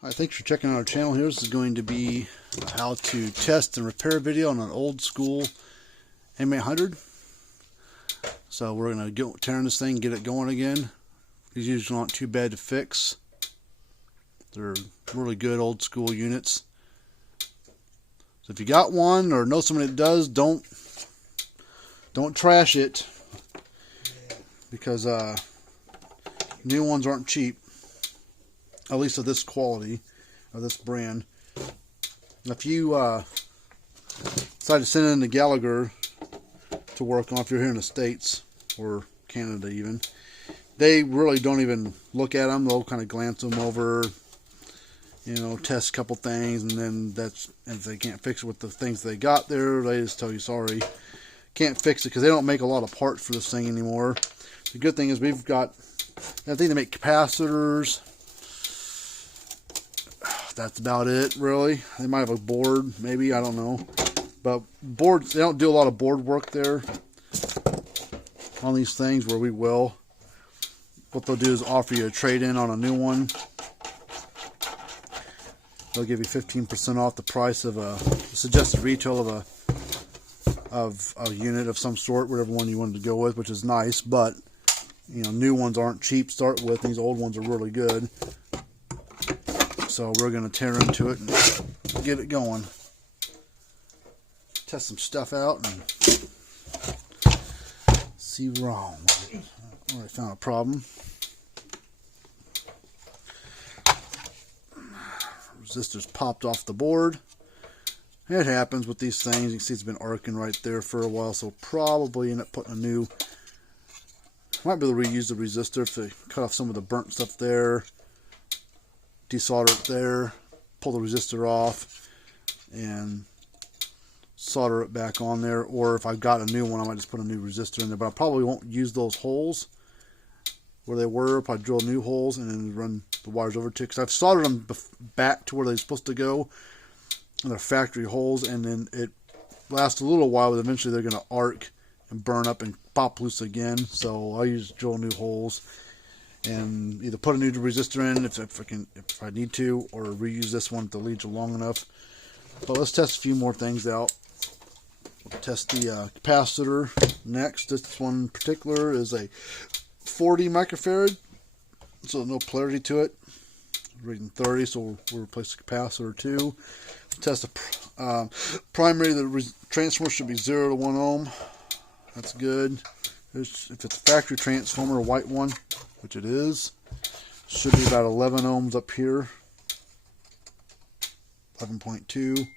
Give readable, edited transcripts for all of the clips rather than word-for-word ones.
Hi, thanks for checking out our channel here. This is going to be a how to test and repair video on an old school M800. So we're going to go tear this thing, get it going again. These usually aren't too bad to fix. They're really good old school units. So if you got one or know somebody that does, don't trash it, because new ones aren't cheap. At least of this quality, of this brand. If you decide to send it in to Gallagher to work on, if you're here in the States or Canada even, they really don't even look at them. They'll kind of glance them over, you know, test a couple things, and then that's, if they can't fix it with the things they got there, they just tell you sorry, can't fix it, because they don't make a lot of parts for this thing anymore. The good thing is we've got, I think they make capacitors. That's about it, really. They might have a board, maybe, I don't know. But boards, they don't do a lot of board work there on these things, where we will. What they'll do is offer you a trade-in on a new one. They'll give you 15% off the price of a suggested retail of a unit of some sort, whatever one you wanted to go with, which is nice. But you know, new ones aren't cheap to start with. These old ones are really good. So we're going to tear into it and get it going. Test some stuff out and see what's wrong. Already found a problem. Resistor's popped off the board. It happens with these things. You can see it's been arcing right there for a while, so probably end up putting a new. Might be able to reuse the resistor to cut off some of the burnt stuff there. Desolder it there, pull the resistor off, and solder it back on there. Or if I've got a new one, I might just put a new resistor in there. But I probably won't use those holes where they were. Probably drill new holes and then run the wires over to, because I've soldered them back to where they're supposed to go, and they're factory holes. And then it lasts a little while, but eventually they're going to arc and burn up and pop loose again. So I use drill new holes and either put a new resistor in if I need to, or reuse this one if the leads are long enough. But let's test a few more things out. We'll test the capacitor next. This one in particular is a 40 microfarad, so no polarity to it. Reading 30, so we'll replace the capacitor too. Test the primary. The transformer should be 0 to 1 ohm. That's good. If it's a factory transformer, a white one, which it is, should be about 11 ohms up here. 11.2.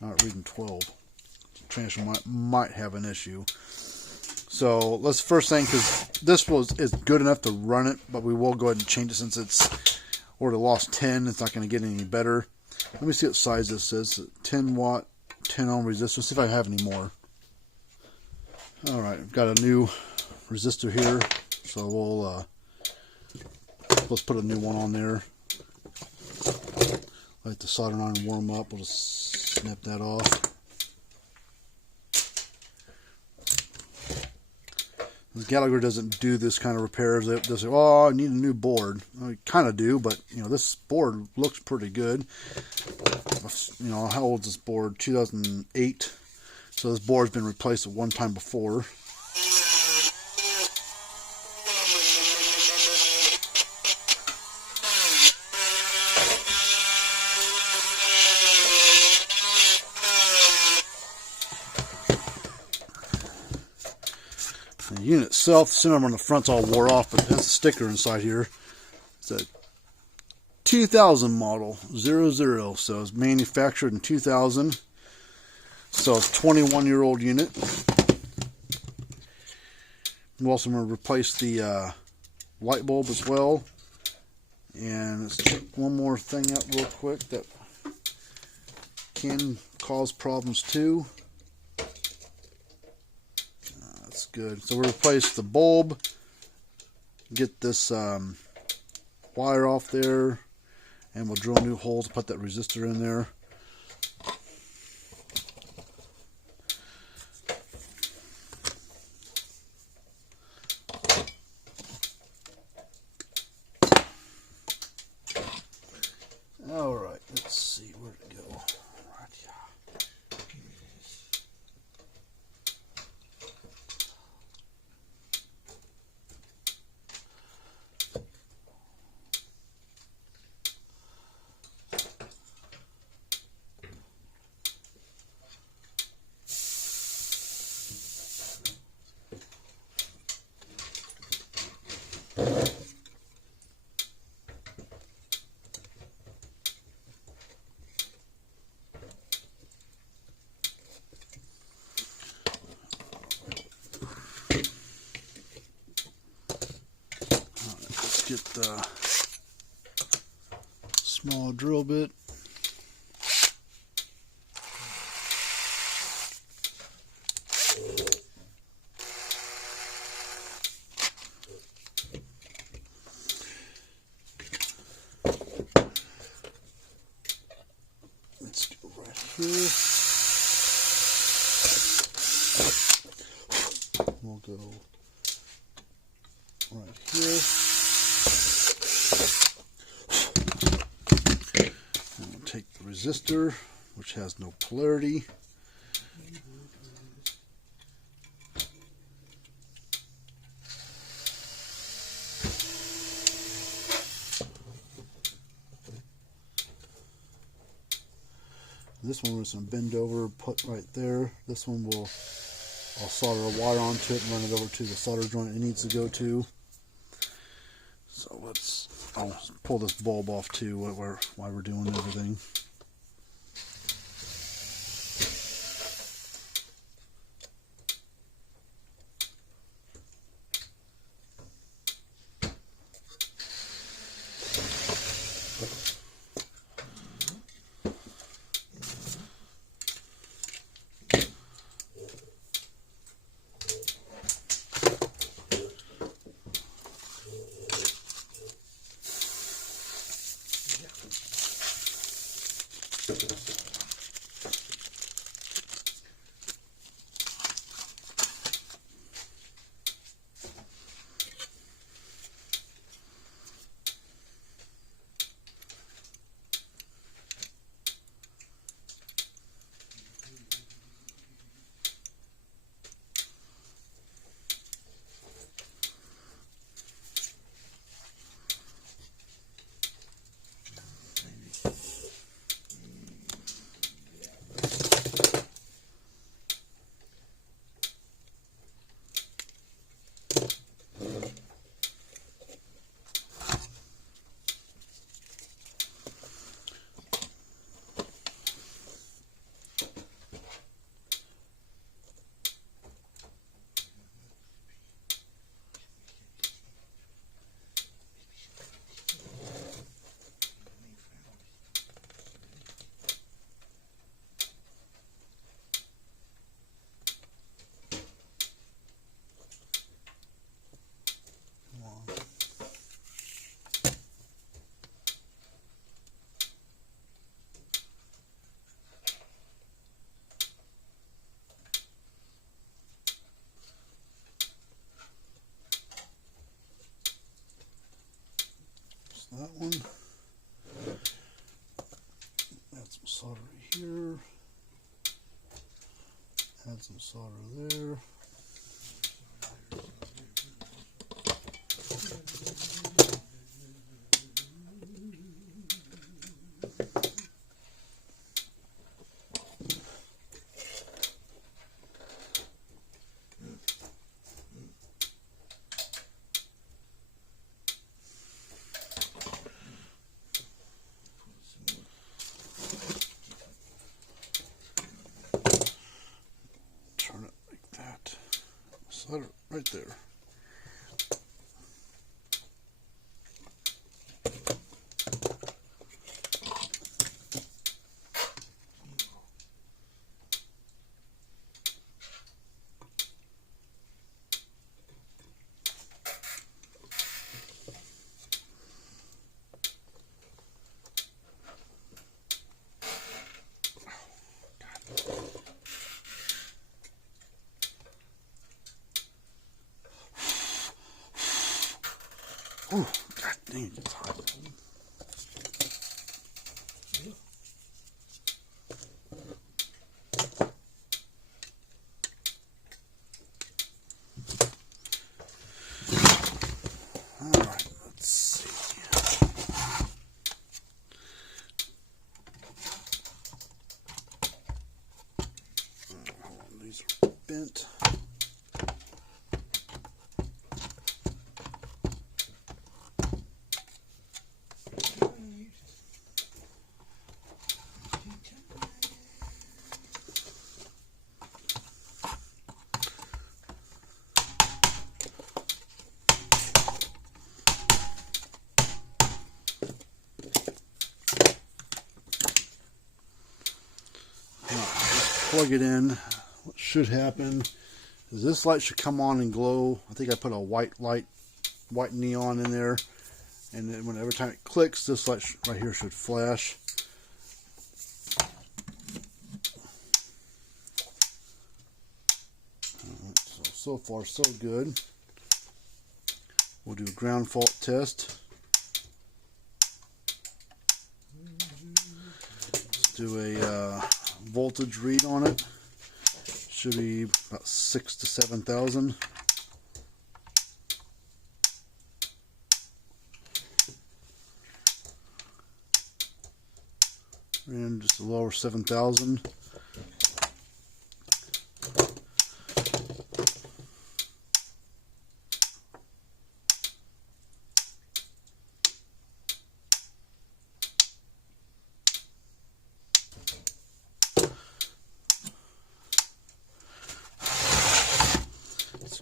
Not reading 12. The transformer might have an issue. So let's first thing, because this is good enough to run it, but we will go ahead and change it since it's already lost 10. It's not going to get any better. Let me see what size this is. 10 watt, 10 ohm resistor. Let's see if I have any more. Alright, I've got a new resistor here, so we'll let's put a new one on there. Let the soldering iron warm up. We'll just snap that off. Gallagher doesn't do this kind of repairs. They say, "Oh, I need a new board." Well, we kind of do, but you know, this board looks pretty good. You know, how old is this board? 2008. So this board's been replaced at one time before. The unit itself, the cylinder on the front's all wore off, but it has a sticker inside here. It's a 2000 model, 00, so it's manufactured in 2000. So it's a 21-year-old unit. I'm also going to replace the light bulb as well. And let's check one more thing out real quick that can cause problems too. That's good. So we'll replace the bulb. Get this wire off there. And we'll drill new holes to put that resistor in there. the small drill bit. Let's go right here. We'll go right here. And we'll take the resistor, which has no polarity. This one we're just going to bend over, put right there. This one I'll solder a wire onto it and run it over to the solder joint it needs to go to. So I'll pull this bulb off too while we're doing everything. That one. Add some solder here. Add some solder there. Solder right there. Oh, God dang, it's hot. All right, let's see. Hold on, these are bent. plug it in, what should happen is this light should come on and glow. I think I put a white light, white neon in there, and then every time it clicks, this light right here should flash. So far so good. We'll do a ground fault test. Let's do a voltage read on it. Should be about 6,000 to 7,000. And just a lower 7,000.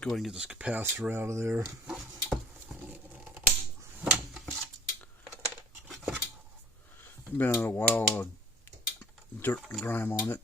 Go ahead and get this capacitor out of there. Been a while, dirt and grime on it.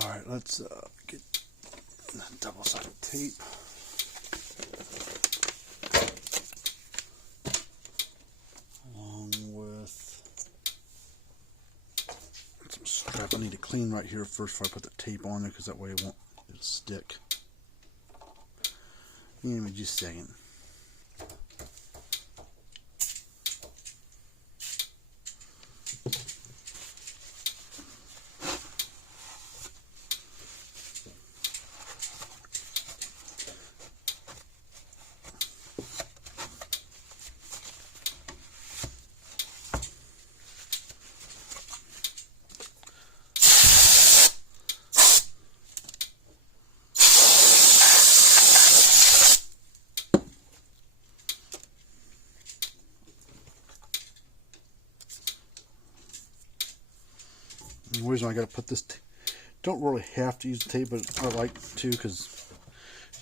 Alright, let's get double-sided tape. Along with some strap. I need to clean right here first before I put the tape on there, because that way it won't stick. Give me just a second. The reason I got to put this, don't really have to use the tape, but I like to, because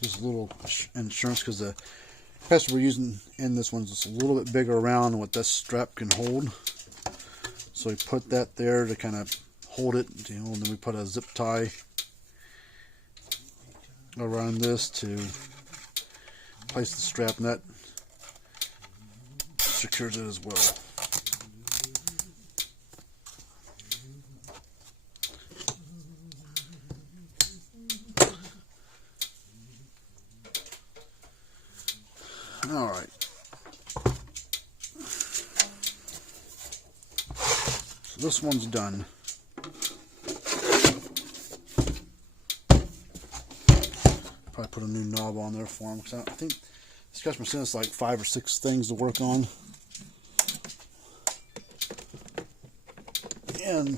there's a little insurance, because the capacitor we're using in this one's just a little bit bigger around than what this strap can hold. So we put that there to kind of hold it, you know, and then we put a zip tie around this to place the strap, and that secures it as well. Alright, so this one's done. Probably put a new knob on there for him, because I think this customer sent us like 5 or 6 things to work on. And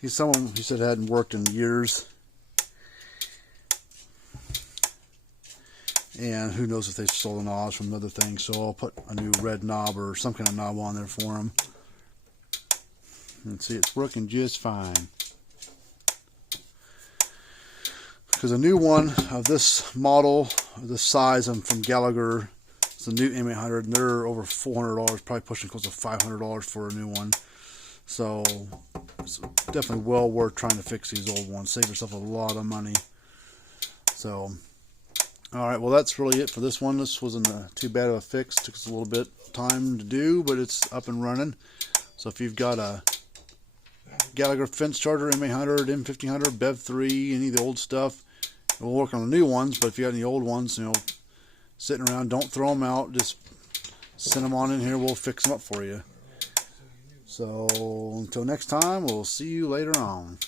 he's someone he said hadn't worked in years. And who knows if they've stolen knobs from other things, so I'll put a new red knob or some kind of knob on there for them. And see, it's working just fine. Because a new one of this model, this size, I'm from Gallagher. It's a new M800, and they're over $400, probably pushing close to $500 for a new one. So it's definitely well worth trying to fix these old ones. Save yourself a lot of money. So. Alright, well that's really it for this one. This wasn't too bad of a fix. Took us a little bit of time to do, but it's up and running. So if you've got a Gallagher Fence Charger, M800, M1500, BEV3, any of the old stuff, we'll work on the new ones, but if you got any old ones, you know, sitting around, don't throw them out. Just send them on in here. We'll fix them up for you. So until next time, we'll see you later on.